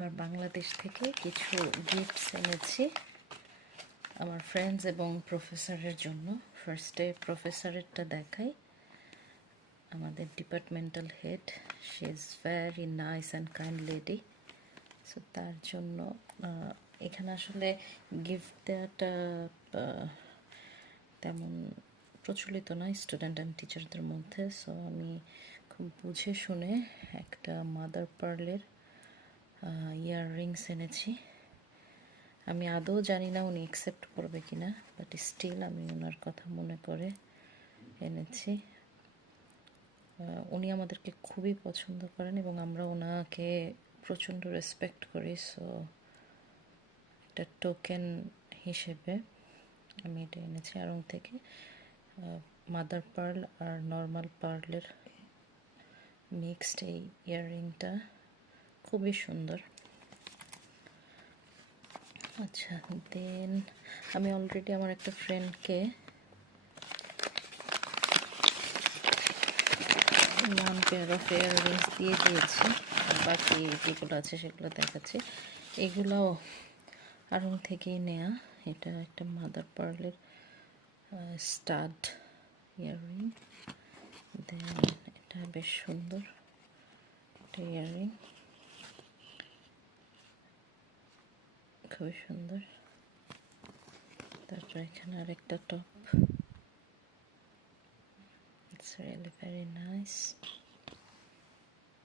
এবার বাংলাদেশ থেকে কিছু গিফটস এনেছি আমার ফ্রেন্ডস এবং প্রফেসরের জন্য। ফার্স্টে প্রফেসরেরটা দেখাই। আমাদের departmental head, she is very nice and kind lady. So তার জন্য এখানে আসলে গিফট দেওয়াটা তেমন প্রচলিত নয় স্টুডেন্ট অ্যান্ড টিচারদের মধ্যে। সো আমি খুব বুঝে শুনে একটা মাদার পার্লের ইয়াররিংস এনেছি। আমি আদৌ জানি না উনি অ্যাকসেপ্ট করবে কি না, বাট স্টিল আমি ওনার কথা মনে করে এনেছি। উনি আমাদেরকে খুবই পছন্দ করেন এবং আমরা ওনাকে প্রচণ্ড রেসপেক্ট করি। সো একটা টোকেন হিসেবে আমি এটা এনেছি আড়ং থেকে। মাদার পার্ল আর নর্মাল পার্লের মিক্সড এই ইয়াররিংটা খুবই সুন্দর। আচ্ছা, দেন আমি অলরেডি আমার একটা ফ্রেন্ডকে ওয়ান পেয়ার অফ ইয়াররিংস দিয়ে দিয়েছি। বাকি যেগুলো আছে সেগুলো দেখাচ্ছি। এগুলোও আড়ং থেকেই নেয়া। এটা একটা মাদার পার্লের স্টাড ইয়াররিং। দেন এটা বেশ সুন্দর একটা ইয়াররিং, খুবই সুন্দর। তারপর এখানে আরেকটা top, it's really very nice.